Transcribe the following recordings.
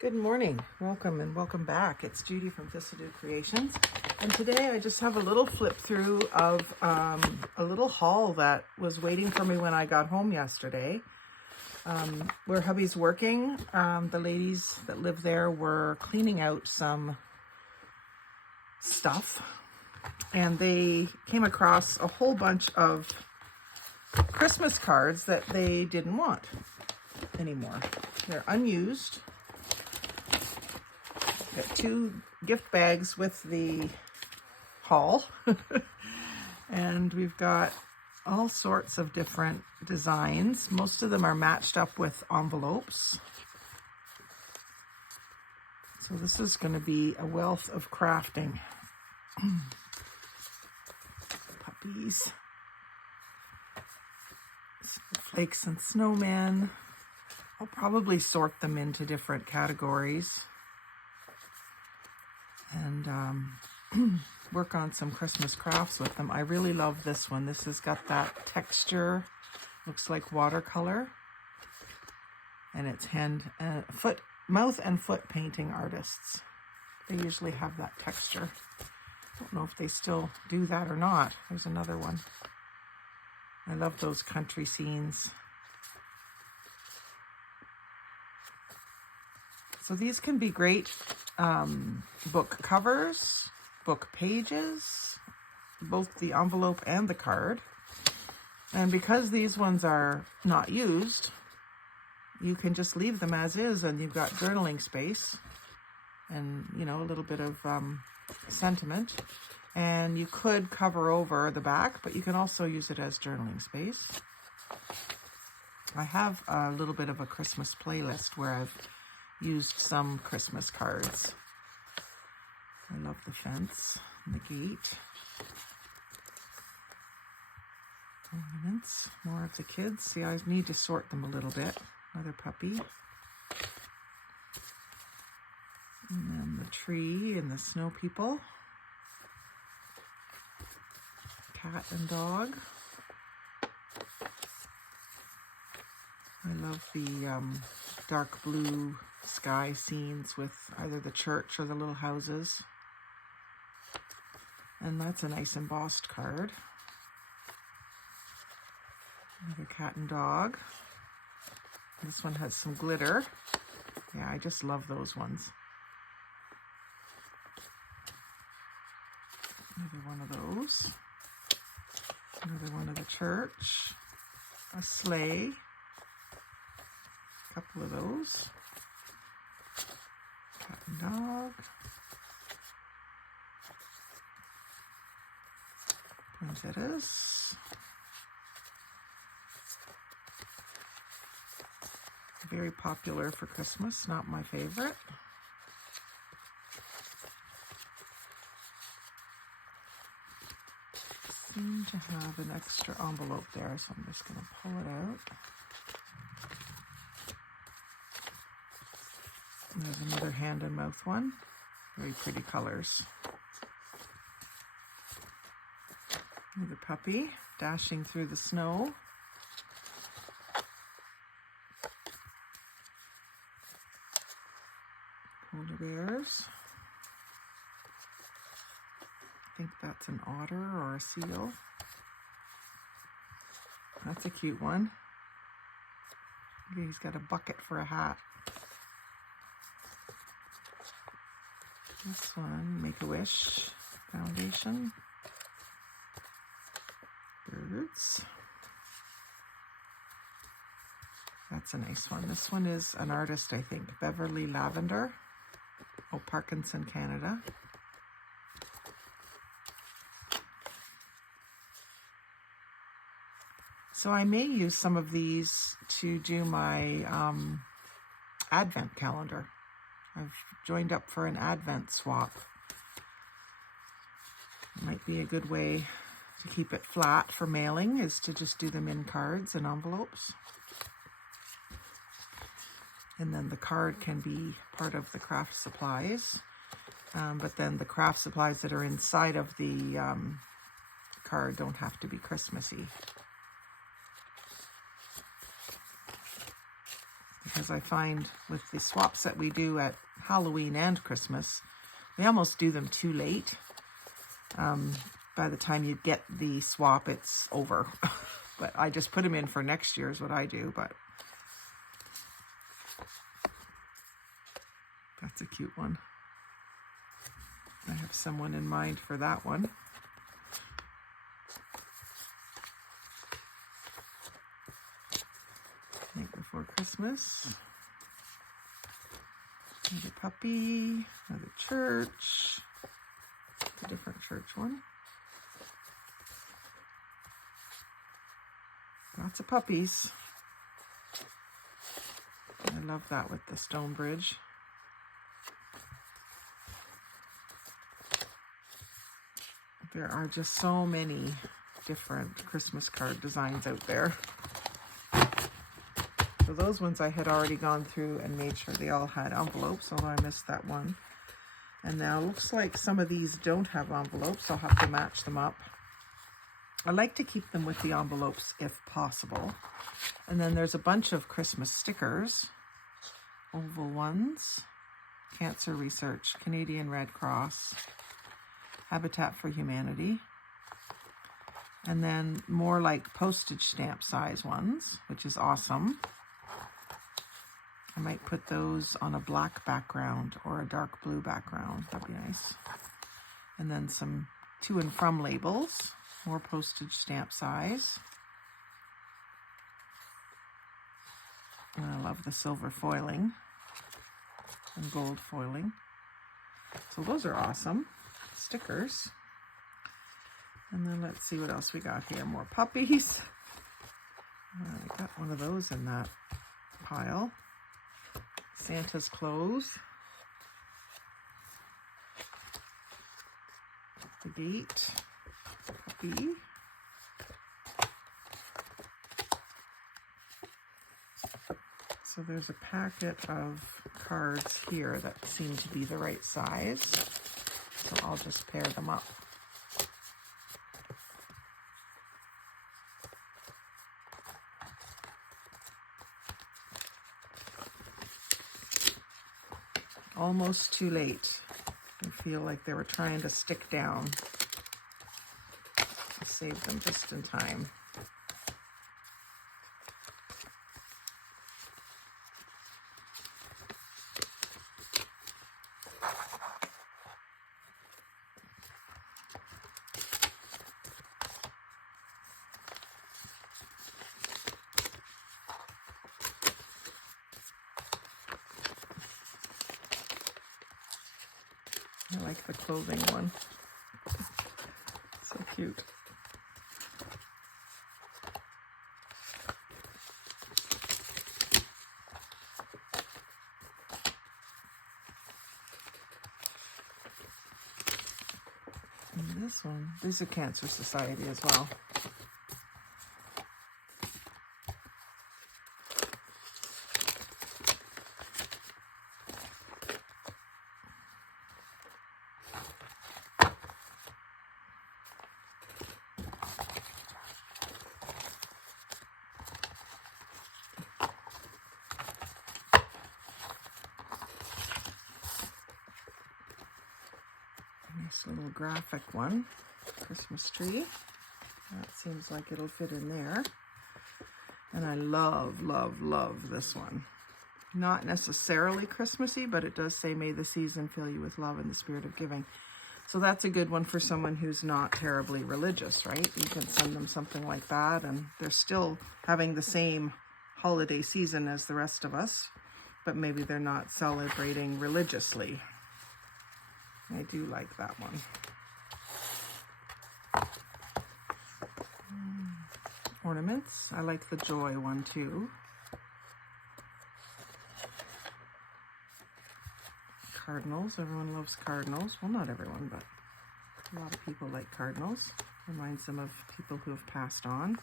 Good morning, welcome and welcome back. It's Judy from Thistledew Creations, and today I just have a little flip through of a little haul that was waiting for me when I got home yesterday. Where hubby's working, the ladies that live there were cleaning out some stuff, and they came across a whole bunch of Christmas cards that they didn't want anymore. They're unused. Got 2 gift bags with the haul and we've got all sorts of different designs. Most of them are matched up with envelopes. So this is going to be a wealth of crafting. Puppies, snowflakes and snowmen. I'll probably sort them into different categories and work on some Christmas crafts with them. I really love this one. This has got that texture, looks like watercolor, and it's mouth and foot painting artists. They usually have that texture. Don't know if they still do that or not. There's another one. I love those country scenes. So these can be great book covers, book pages, both the envelope and the card. And because these ones are not used, you can just leave them as is, and you've got journaling space and, you know, a little bit of sentiment. And you could cover over the back, but you can also use it as journaling space. I have a little bit of a Christmas playlist where I've used some Christmas cards. I love the fence and the gate. Ornaments, more of the kids. See, I need to sort them a little bit. Another puppy. And then the tree and the snow people. Cat and dog. I love the dark blue sky scenes with either the church or the little houses. And that's a nice embossed card. Another cat and dog. This one has some glitter. Yeah, I just love those ones. Another one of those. Another one of the church. A sleigh. A couple of those. Cat and dog. Poinsettias. Very popular for Christmas, not my favorite. Seem to have an extra envelope there, so I'm just going to pull it out. And there's another hand and mouth one. Very pretty colors. Another puppy dashing through the snow. Polar bears. I think that's an otter or a seal. That's a cute one. He's got a bucket for a hat. This one, Make-A-Wish Foundation. Birds. That's a nice one. This one is an artist, I think, Beverly Lavender. Oh, Parkinson, Canada. So I may use some of these to do my Advent calendar. I've joined up for an Advent swap. Might be a good way to keep it flat for mailing is to just do them in cards and envelopes. And then the card can be part of the craft supplies. But then the craft supplies that are inside of the card don't have to be Christmassy. because I find with the swaps that we do at Halloween and Christmas, we almost do them too late. By the time you get the swap, it's over. But I just put them in for next year is what I do. But that's a cute one. I have someone in mind for that one. Night Before Christmas. Another puppy. Another church. A different church one. Lots of puppies. I love that with the stone bridge. There are just so many different Christmas card designs out there. So those ones I had already gone through and made sure they all had envelopes, although I missed that one. And now it looks like some of these don't have envelopes. I'll have to match them up. I like to keep them with the envelopes if possible. And then there's a bunch of Christmas stickers. Oval ones. Cancer Research, Canadian Red Cross, Habitat for Humanity. And then more like postage stamp size ones, which is awesome. I might put those on a black background or a dark blue background. That'd be nice. And then some to and from labels. More postage stamp size. And I love the silver foiling and gold foiling. So those are awesome. Stickers. And then let's see what else we got here. More puppies. I got one of those in that pile. Santa's clothes. The gate. Puppy. So there's a packet of cards here that seem to be the right size. So I'll just pair them up. Almost too late. I feel like they were trying to stick down. I saved them just in time. I like the clothing one. So cute. And this one, there's a Cancer Society as well. Nice little graphic one, Christmas tree. That seems like it'll fit in there. And I love, love, love this one. Not necessarily Christmassy, but it does say, "May the season fill you with love and the spirit of giving." So that's a good one for someone who's not terribly religious, right? You can send them something like that, and they're still having the same holiday season as the rest of us, but maybe they're not celebrating religiously. I do like that one. Ornaments. I like the Joy one too. Cardinals. Everyone loves cardinals. Well, not everyone, but a lot of people like cardinals. Reminds them of people who have passed on.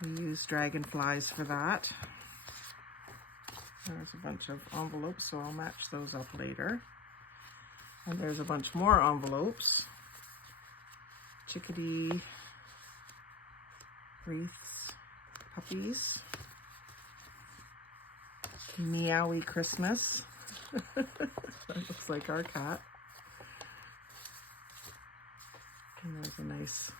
We use dragonflies for that. There's a bunch of envelopes, so I'll match those up later. And there's a bunch more envelopes. Chickadee, wreaths, puppies. Meowie Christmas. That looks like our cat. And there's a nice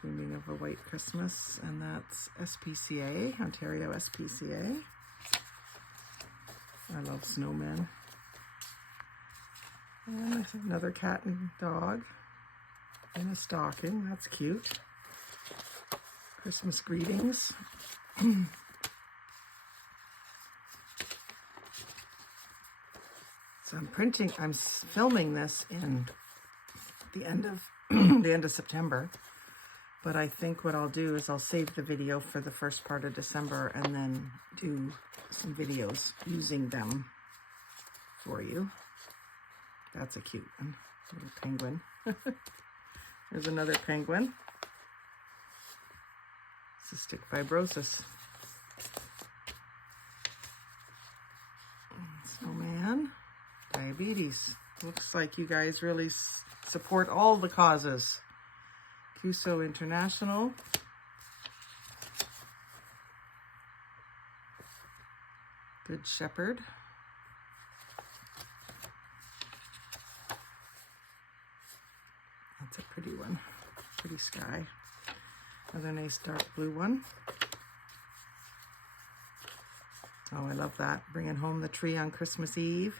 Dreaming of a White Christmas, and that's SPCA, Ontario SPCA. I love snowmen. And there's another cat and dog in a stocking. That's cute. Christmas greetings. So I'm filming this in the end of the end of September, but I think what I'll do is I'll save the video for the first part of December and then do some videos using them for you. That's a cute one, little penguin. There's another penguin. Cystic fibrosis. Snowman. Diabetes. Looks like you guys really support all the causes. Cuso International. Good Shepherd. That's a pretty one. Pretty sky. Another nice dark blue one. Oh, I love that. Bringing home the tree on Christmas Eve.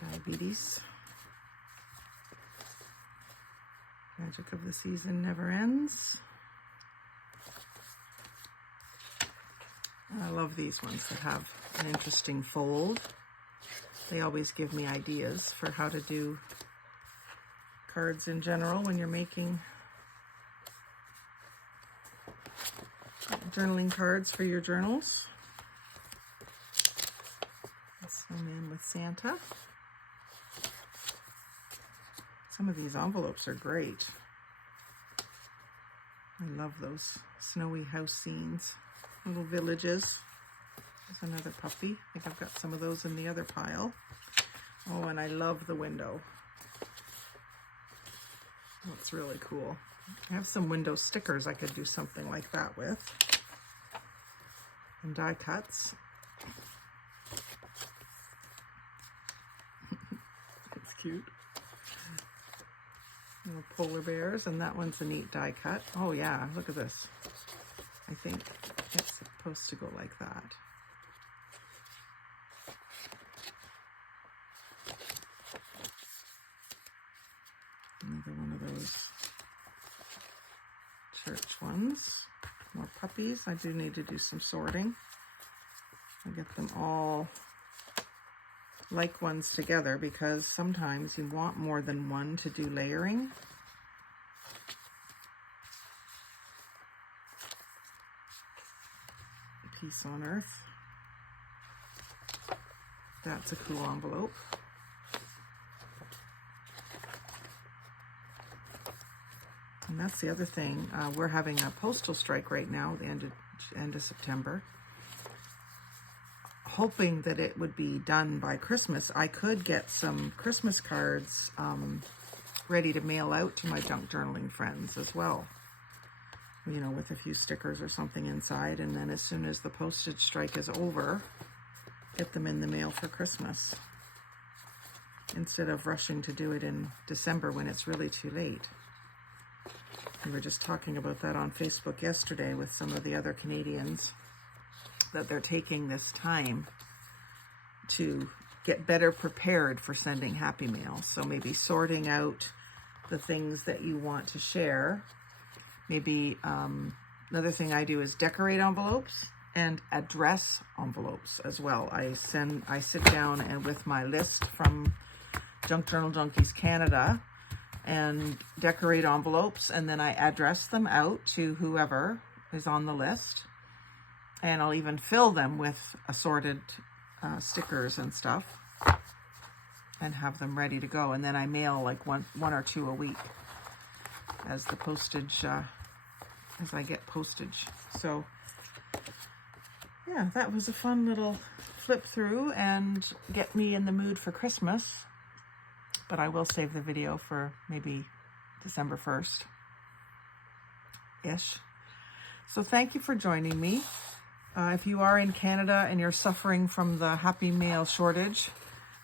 Diabetes. Magic of the Season Never Ends. I love these ones that have an interesting fold. They always give me ideas for how to do cards in general when you're making journaling cards for your journals. Snowman with Santa. Some of these envelopes are great. I love those snowy house scenes, little villages. There's another puppy. I think I've got some of those in the other pile. Oh, and I love the window. That's really cool. I have some window stickers I could do something like that with. And die cuts. It's cute. Little polar bears, and that one's a neat die cut. Oh yeah, look at this. I think it's supposed to go like that. Another one of those church ones. More puppies. I do need to do some sorting. I get them all like ones together because sometimes you want more than one to do layering. Peace on Earth. That's a cool envelope. And that's the other thing. We're having a postal strike right now, the end of September. Hoping that it would be done by Christmas. I could get some Christmas cards ready to mail out to my junk journaling friends as well. You know, with a few stickers or something inside. And then as soon as the postage strike is over, get them in the mail for Christmas. Instead of rushing to do it in December when it's really too late. We were just talking about that on Facebook yesterday with some of the other Canadians, that they're taking this time to get better prepared for sending Happy Mail. So maybe sorting out the things that you want to share. Maybe another thing I do is decorate envelopes and address envelopes as well. I sit down and with my list from Junk Journal Junkies Canada and decorate envelopes, and then I address them out to whoever is on the list. And I'll even fill them with assorted stickers and stuff and have them ready to go. And then I mail like one or two a week as the postage, as I get postage. So yeah, that was a fun little flip through and get me in the mood for Christmas. But I will save the video for maybe December 1st. ish. So thank you for joining me. If you are in Canada and you're suffering from the Happy Mail shortage,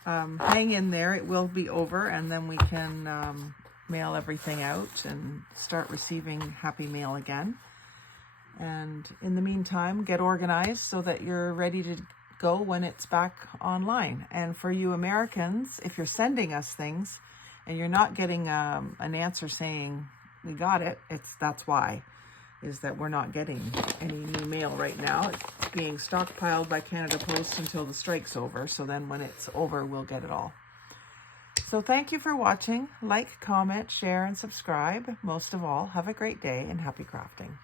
hang in there. It will be over, and then we can mail everything out and start receiving Happy Mail again. And in the meantime, get organized so that you're ready to go when it's back online. And for you Americans, if you're sending us things and you're not getting an answer saying we got it, that's why, is that we're not getting any new mail right now. It's being stockpiled by Canada Post until the strike's over. So then when it's over, we'll get it all. So thank you for watching. Like, comment, share, and subscribe. Most of all, have a great day and happy crafting.